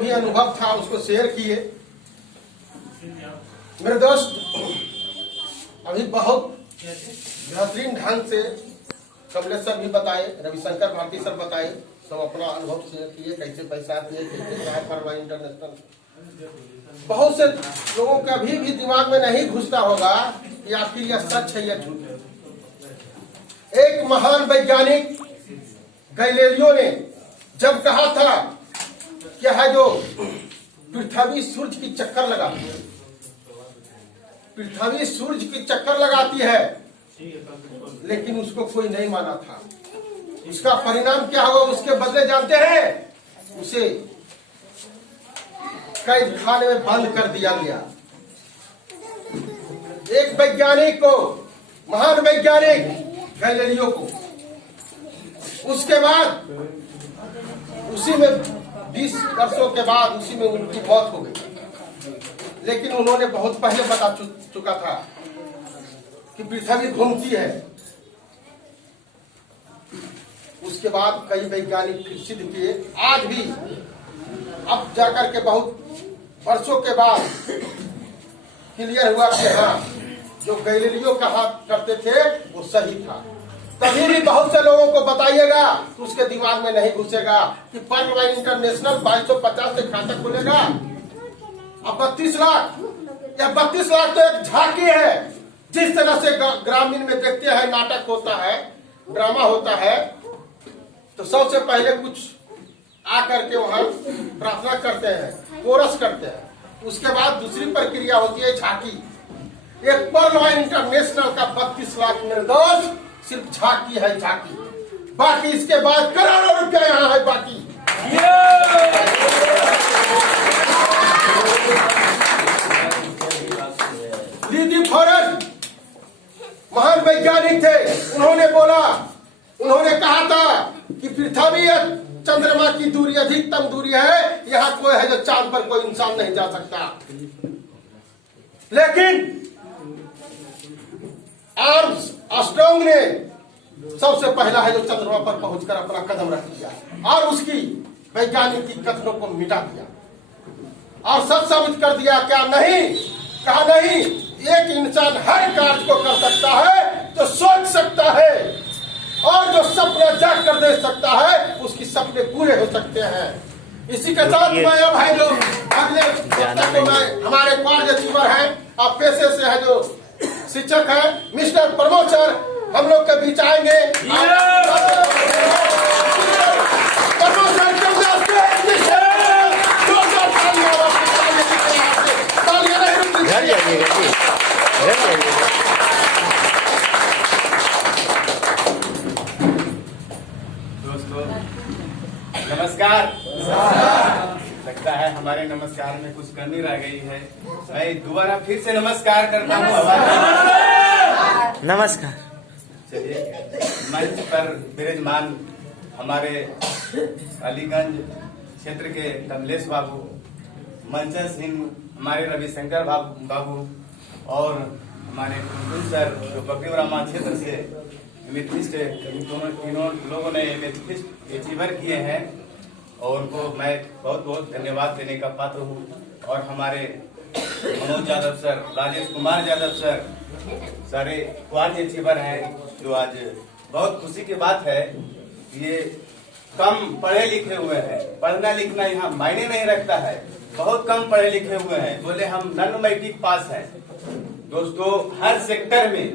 भी अनुभव था उसको शेयर किए। मेरे दोस्त, अभी बहुत बेहतरीन ढंग से कमलेश सर भी बताए, रविशंकर भारती सर बताए, सब अपना अनुभव शेयर किए, कैसे पैसा दिए, कैसे क्या परवा इंटरनेशनल। बहुत से लोगों का भी दिमाग में नहीं घुसता होगा कि आपके लिए सच है या झूठ है। एक महान वैज्ञानिक गैलीलियो ने जब कहा था कि है जो पृथ्वी सूरज की चक्कर लगाती है, पृथ्वी सूरज की चक्कर लगाती है, लेकिन उसको कोई नहीं माना था। उसका परिणाम क्या हुआ? उसके बदले जानते हैं? उसे कैद खाने में बंद कर दिया गया। एक वैज्ञानिक को, महान वैज्ञानिक गैलीलियो को, उसके बाद उसी में 20 वर्षों के बाद उसी में उनकी मौत हो गई। लेकिन उन्होंने बहुत पहले बता चुका था कि पृथ्वी घूमती है। उसके बाद कई वैज्ञानिक सिद्ध किए। आज भी अब जाकर के बहुत वर्षों के बाद क्लियर हुआ कि हाँ, जो गैलीलियो कहा करते थे वो सही था। कभी भी बहुत से लोगों को बताइएगा तो उसके दिमाग में नहीं घुसेगा कि पर्ल इंटरनेशनल 2250 से खाता खुलेगा। अब 32 लाख या 32 लाख तो एक झांकी है। जिस तरह से ग्रामीण में देखते हैं, नाटक होता है, ड्रामा होता है, तो सबसे पहले कुछ आकर के वहां प्रार्थना करते हैं, कोरस करते हैं। उसके बाद दूसरी प्रक्रिया होती है झांकी। एक पर्ल इंटरनेशनल का 32 लाख निर्दोष सिर्फ झांकी है, झांकी। बाकी इसके बाद करोड़ों रुपया यहाँ है बाकी। लीदी फॉरेस्ट महान वैज्ञानिक थे। उन्होंने कहा था कि पृथ्वी या चंद्रमा की दूरी अधिकतम दूरी है, यहाँ कोई है जो चांद पर कोई इंसान नहीं जा सकता। लेकिन आर्मस्ट्रांग ने सबसे पहला है जो चंद्रमा पर पहुंचकर अपना कदम रख दिया और उसकी वैज्ञानिक की कथनों को मिटा दिया और सच साबित कर दिया। क्या नहीं कहा? नहीं, एक इंसान हर कार्य को कर सकता है जो सोच सकता है, और जो सपना जाग कर दे सकता है उसकी सपने पूरे हो सकते हैं। इसी के साथ मैं अब है जो अगले तो मैं हमारे कॉलेज अचीवर है, आप पेशे से है जो शिक्षक है, मिस्टर प्रमोद सर हम लोग के बीच आएंगे। प्रमोद सर दोस्तों नमस्कार। लगता है हमारे नमस्कार में कुछ कमी रह गई है। मैं दोबारा फिर से नमस्कार करता हूँ। नमस्कार। चलिए, मंच पर विराजमान हमारे अलीगंज क्षेत्र के कमलेश बाबू, मंचन हमारे रविशंकर बाबू और हमारे कुंदन सर जो बकरीरामा क्षेत्र से एमेथिस्ट, तीनों लोगों ने एमेथिस्ट अचीवर किए हैं और उनको मैं बहुत बहुत धन्यवाद देने का पात्र हूँ। और हमारे मनोज यादव सर, राजेश कुमार यादव सर, सारे क्वार्ज अचीवर हैं जो आज बहुत खुशी की बात है। ये कम पढ़े लिखे हुए हैं, पढ़ना लिखना यहाँ मायने नहीं रखता है, बहुत कम पढ़े लिखे हुए हैं, बोले हम नॉन मैट्रिक पास हैं। दोस्तों, हर सेक्टर में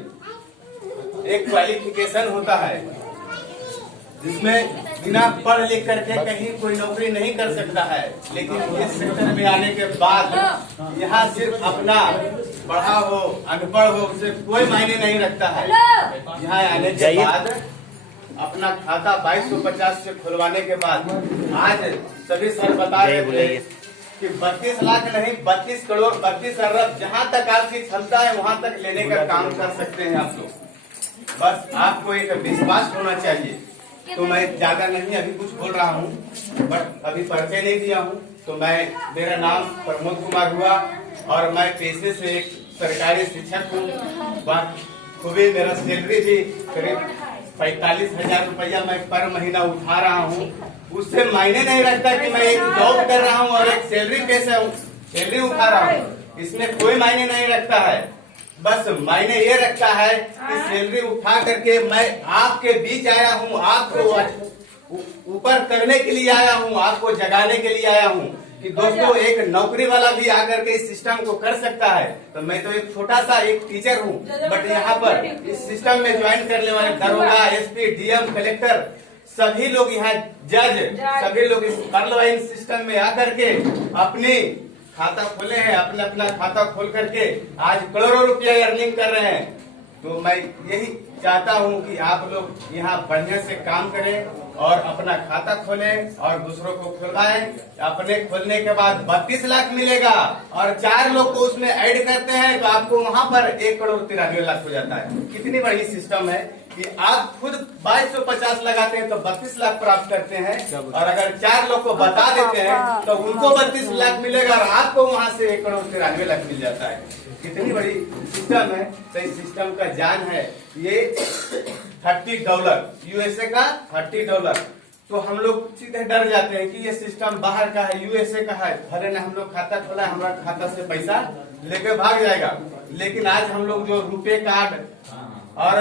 एक क्वालिफिकेशन होता है जिसमें बिना पढ़ लिख करके कहीं कोई नौकरी नहीं कर सकता है। लेकिन इस सेक्टर में आने के बाद यहाँ सिर्फ अपना पढ़ा हो अनपढ़ हो उससे कोई मायने नहीं रखता है। यहाँ आने के बाद अपना खाता 2250 से खुलवाने के बाद आज सभी सर बता रहे थे कि 32 लाख नहीं 32 करोड़ 32 अरब जहाँ तक आपकी क्षमता है वहाँ तक लेने का काम कर सकते हैं आप लोग। बस आपको एक विश्वास होना चाहिए। तो मैं ज्यादा नहीं अभी कुछ बोल रहा हूँ, बट अभी परिचय नहीं दिया हूँ। तो मेरा नाम प्रमोद कुमार हुआ और मैं पेशे से एक सरकारी शिक्षक हूँ। खूबी मेरा सैलरी भी करीब 45,000 रुपया मैं पर महीना उठा रहा हूँ। उससे मायने नहीं रखता कि मैं एक जॉब कर रहा हूँ और एक सैलरी पैसे सैलरी उठा रहा हूँ। इसमें कोई मायने नहीं रखता है। बस मायने ये रखता है कि सैलरी उठा करके मैं आपके बीच आया हूँ, आपको ऊपर करने के लिए आया हूँ, आपको जगाने के लिए आया हूँ कि दोस्तों एक नौकरी वाला भी आकर के इस सिस्टम को कर सकता है। तो मैं तो एक छोटा सा एक टीचर हूँ, बट यहाँ पर इस सिस्टम में ज्वाइन करने वाले दरोगा, एसपी, डीएम, कलेक्टर सभी लोग यहाँ जज सभी लोग इस पर्लवाइन सिस्टम में आकर के अपनी खाता खोले हैं, अपना अपना खाता खोल करके आज करोड़ों रुपया अर्निंग कर रहे हैं। तो मैं यही चाहता हूँ कि आप लोग यहाँ बढ़िया से काम करें और अपना खाता खोलें और दूसरों को खुलवाएं। अपने खोलने के बाद 32 लाख मिलेगा और 4 लोग को उसमें ऐड करते हैं तो आपको वहाँ पर 1,93,00,000 हो जाता है। कितनी बड़ी सिस्टम है कि आप खुद 2250 लगाते हैं तो 32 लाख प्राप्त करते हैं और अगर 4 लोग को बता देते हैं तो उनको 32 लाख मिलेगा और आपको वहाँ से 1,93,00,000 मिल जाता है। कितनी बड़ी सिस्टम है। तो इस सिस्टम का जान है ये $30 यूएसए का $30। तो हम लोग सीधे डर जाते हैं कि ये सिस्टम बाहर का है, यूएसए का है, भले ने हम लोग खाता खोला है, हमारा खाता से पैसा लेके भाग जाएगा। लेकिन आज हम लोग जो रुपए कार्ड और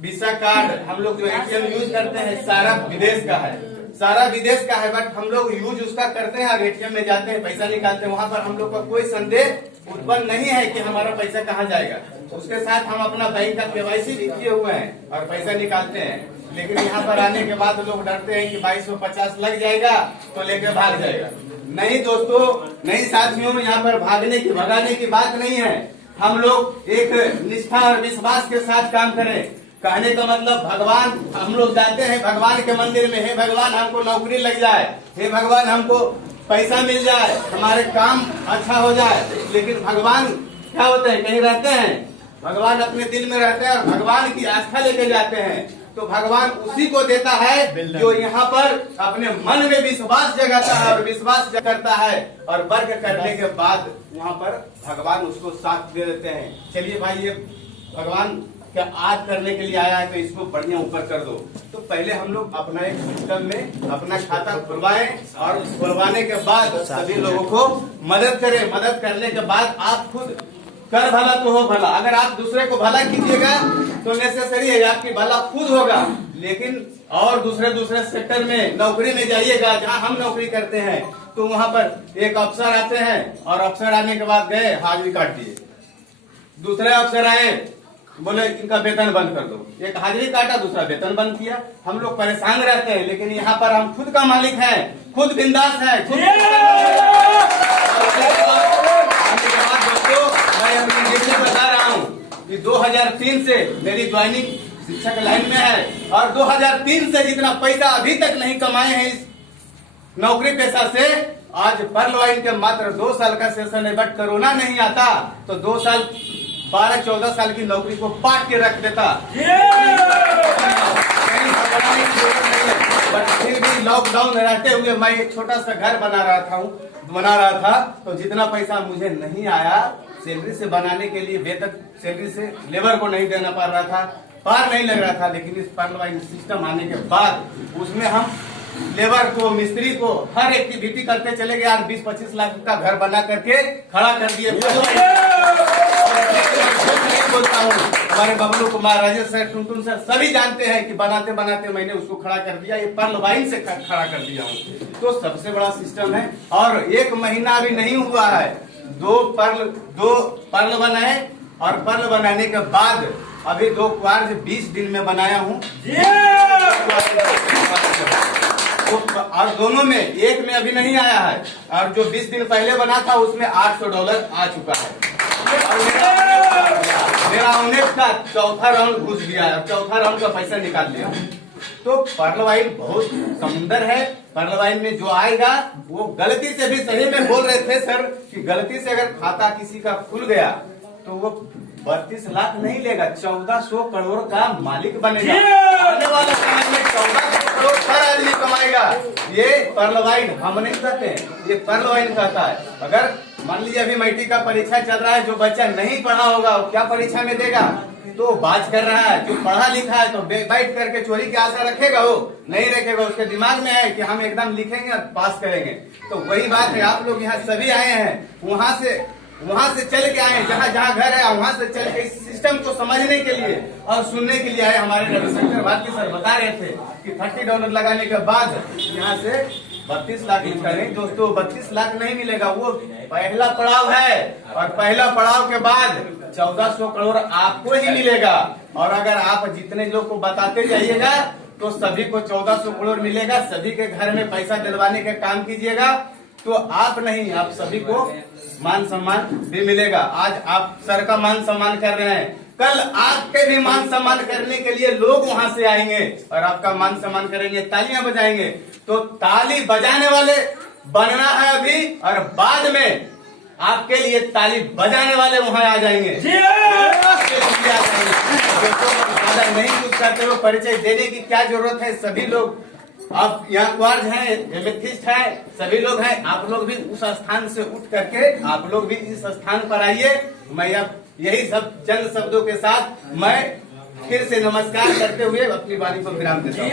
वीसा कार्ड हम लोग जो एटीएम यूज करते हैं सारा विदेश का है, सारा विदेश का है। बट हम लोग यूज उसका करते हैं और एटीएम में जाते हैं, पैसा निकालते हैं। वहाँ पर हम लोग का कोई संदेह उत्पन्न नहीं है कि हमारा पैसा कहाँ जाएगा। उसके साथ हम अपना बैंक का केवाईसी भी किए हुए हैं और पैसा निकालते हैं। लेकिन यहाँ पर आने के बाद लोग डरते हैं कि 2250 लग जाएगा तो लेके भाग जाएगा। नहीं दोस्तों, नहीं साथियों, यहाँ पर भागने की भगाने की बात नहीं है। हम लोग एक निष्ठा और विश्वास के साथ काम करें। कहने का मतलब भगवान, हम लोग जाते हैं भगवान के मंदिर में, हे भगवान हमको नौकरी लग जाए, हे भगवान हमको पैसा मिल जाए, हमारे काम अच्छा हो जाए। लेकिन भगवान क्या होते हैं, कहीं रहते हैं, भगवान अपने दिल में रहते हैं और भगवान की आस्था लेके जाते हैं। तो भगवान उसी को देता है जो यहाँ पर अपने मन में विश्वास जगाता है और विश्वास करता है और वर्क करने के बाद वहाँ पर भगवान उसको साथ दे देते हैं। चलिए भाई, ये भगवान क्या आज करने के लिए आया है तो इसको बढ़िया ऊपर कर दो। तो पहले हम लोग अपना एक सिस्टम में अपना खाता खुलवाएं और खुलवाने के बाद सभी लोगों को मदद करें। मदद करने के बाद आप खुद कर भला तो हो भला। अगर आप दूसरे को भला कीजिएगा तो नेसेसरी है आपकी भला खुद होगा। लेकिन और दूसरे सेक्टर में नौकरी में जाइएगा, जहाँ हम नौकरी करते हैं, तो वहाँ पर एक अफसर आते हैं और अफसर आने के बाद गए हाजिरी काट दिए। दूसरे अफसर आए, बोले इनका वेतन बंद कर दो। एक हाजिरी काटा, दूसरा वेतन बंद किया। हम लोग परेशान रहते हैं, लेकिन यहाँ पर हम खुद का मालिक हैं, खुद बिंदास है, खुद दोस्तों, मैं अपनी जिंदगी बता रहा हूँ कि 2003 से मेरी ज्वाइनिंग शिक्षक लाइन में है और 2003 से जितना पैसा अभी तक नहीं कमाए हैं इस नौकरी पेशा से, आज पर्लवाइन के मात्र 2 साल का सेशन है। बट कोरोना नहीं आता तो 2 साल 12-14 साल की नौकरी को पाट के रख देता। बट फिर भी लॉकडाउन रहते हुए मैं एक छोटा सा घर बना रहा था तो जितना पैसा मुझे नहीं आया सैलरी से बनाने के लिए, वेतन सैलरी से लेबर को नहीं देना पड़ रहा था, पार नहीं लग रहा था। लेकिन इस पर्लवाइन सिस्टम आने के बाद उसमें हम लेबर को, मिस्त्री को हर एक्टिविटी करते चले गए और 20-25 लाख का घर बना करके खड़ा कर दिए। बोलता हूँ, हमारे बबलू कुमार, राजेश सर, टुनटुन सर सभी जानते हैं कि बनाते बनाते मैंने उसको खड़ा कर दिया। ये पर्लवाइन से खड़ा कर दिया हूँ। तो सबसे बड़ा सिस्टम है और 1 महीना अभी नहीं हुआ है, 2 पर्ल बनाए और पर्ल बनाने के बाद अभी 2 क्वार्ज 20 दिन में बनाया हूँ। और दोनों में, एक में अभी नहीं आया है और जो 20 दिन पहले बना था उसमें $800 आ चुका है। और मेरा ऑनेस्ट का 4था राउंड घुस गया है, 4था राउंड का पैसा निकाल लिया। तो पर्लवाइन बहुत समुंदर है। पर्लवाइन में जो आएगा वो गलती से भी, सही में बोल रहे थे सर कि गलती से अगर खाता किसी का खुल गया तो वो 32 लाख नहीं लेगा, 1400 करोड़ का मालिक बनेगा। आने वाला समय में 1400 करोड़ हर आदमी कमाएगा। ये पर्लवाइन हम नहीं कहते हैं, ये पर्लवाइन कहता है। अगर मान लीजिए अभी मैट्रिक का परीक्षा चल रहा है, जो बच्चा नहीं पढ़ा होगा वो क्या परीक्षा में देगा? तो बात कर रहा है। जो पढ़ा लिखा है तो बैठ करके चोरी की आशा रखेगा, वो नहीं रखेगा। उसके दिमाग में है कि हम एकदम लिखेंगे और पास करेंगे। तो वही बात है, आप लोग यहाँ सभी आए हैं, वहां से चल के आए, जहाँ जहाँ घर है वहां से चल के इस सिस्टम को समझने के लिए और सुनने के लिए आए। हमारे रविशंकर भारती सर बता रहे थे कि $30 लगाने के बाद यहाँ से 32 लाख निकलेंगे। दोस्तों 32 लाख नहीं मिलेगा, वो पहला पड़ाव है और पहला पड़ाव के बाद 1400 करोड़ आपको ही मिलेगा। और अगर आप जितने लोग को बताते जाइएगा तो सभी को 1400 करोड़ मिलेगा। सभी के घर में पैसा दिलवाने का काम कीजिएगा तो आप नहीं, आप सभी को मान सम्मान भी मिलेगा। आज आप सर का मान सम्मान कर रहे हैं, कल आपके भी मान सम्मान करने के लिए लोग वहां से आएंगे और आपका मान सम्मान करेंगे, तालियां बजाएंगे। तो ताली बजाने वाले बनना है अभी, और बाद में आपके लिए ताली बजाने वाले वहां आ जाएंगे। ज्यादा नहीं कुछ करते हो, परिचय देने की क्या जरूरत है? सभी लोग आप यहाँ क्वार्ज हैं, एमेथिस्ट हैं, सभी लोग हैं। आप लोग भी उस स्थान से उठ करके आप लोग भी इस स्थान पर आइए। मैं अब यही सब चंद शब्दों के साथ मैं फिर से नमस्कार करते हुए अपनी वाणी को विराम देता हूँ।